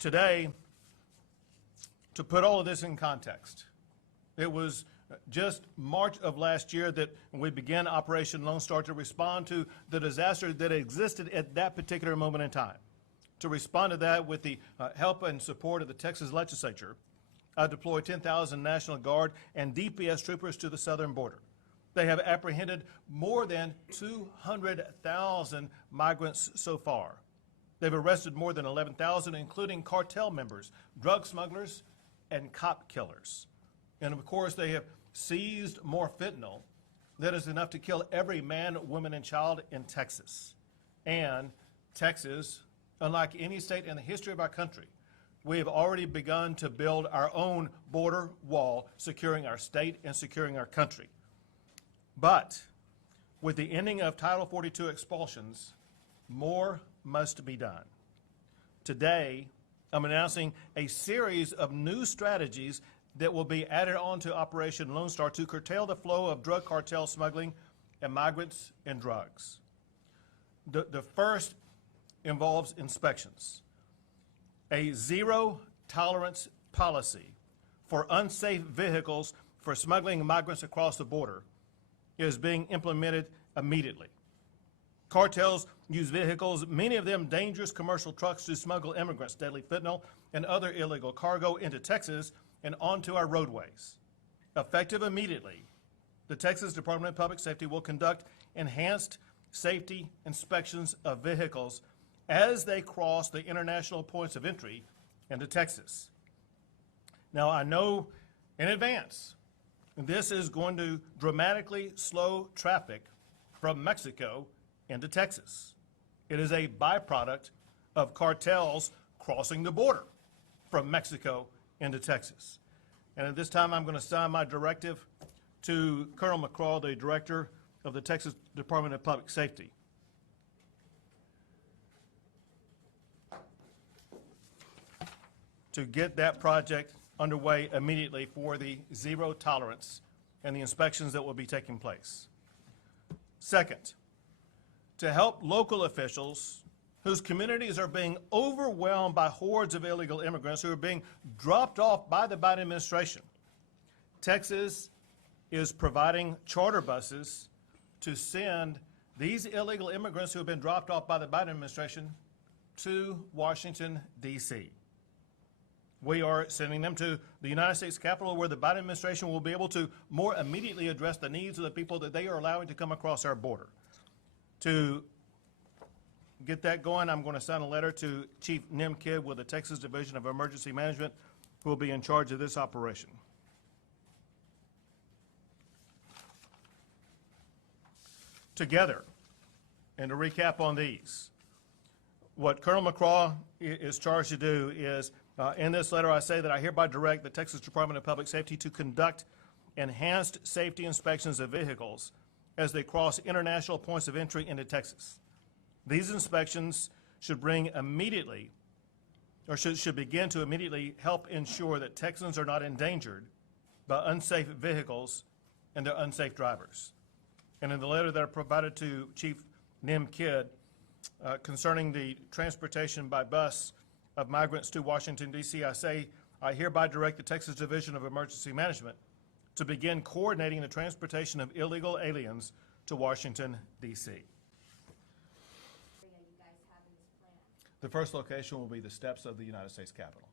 Today, to put all of this in context, it was just March of last year that we began Operation Lone Star to respond to the disaster that existed at that particular moment in time. To respond to that with the help and support of the Texas legislature, I deployed 10,000 National Guard and DPS troopers to the southern border. They have apprehended more than 200,000 migrants so far. They've arrested more than 11,000, including cartel members, drug smugglers, and cop killers. And of course, they have seized more fentanyl that is enough to kill every man, woman, and child in Texas. And Texas, unlike any state in the history of our country, we have already begun to build our own border wall, securing our state and securing our country. But with the ending of Title 42 expulsions, more must be done. Today, I'm announcing a series of new strategies that will be added on to Operation Lone Star to curtail the flow of drug cartel smuggling and migrants and drugs. The first involves inspections. A zero-tolerance policy for unsafe vehicles for smuggling migrants across the border is being implemented immediately. Cartels use vehicles, many of them dangerous commercial trucks, to smuggle immigrants, deadly fentanyl, and other illegal cargo into Texas and onto our roadways. Effective immediately, the Texas Department of Public Safety will conduct enhanced safety inspections of vehicles as they cross the international points of entry into Texas. Now, I know in advance this is going to dramatically slow traffic from Mexico into Texas. It is a byproduct of cartels crossing the border from Mexico into Texas. And at this time, I'm going to sign my directive to Colonel McCraw, the Director of the Texas Department of Public Safety. To get that project underway immediately for the zero tolerance and the inspections that will be taking place. Second, to help local officials whose communities are being overwhelmed by hordes of illegal immigrants who are being dropped off by the Biden administration, Texas is providing charter buses to send these illegal immigrants who have been dropped off by the Biden administration to Washington, D.C. We are sending them to the United States Capitol, where the Biden administration will be able to more immediately address the needs of the people that they are allowing to come across our border. To get that going, I'm going to sign a letter to Chief Nim Kidd with the Texas Division of Emergency Management, who will be in charge of this operation. Together, and to recap on these, what Colonel McCraw is charged to do is, in this letter, I say that I hereby direct the Texas Department of Public Safety to conduct enhanced safety inspections of vehicles as they cross international points of entry into Texas. These inspections should begin to immediately help ensure that Texans are not endangered by unsafe vehicles and their unsafe drivers. And in the letter that I provided to Chief Nim Kidd concerning the transportation by bus of migrants to Washington, D.C., I say, I hereby direct the Texas Division of Emergency Management to begin coordinating the transportation of illegal aliens to Washington, D.C. The first location will be the steps of the United States Capitol.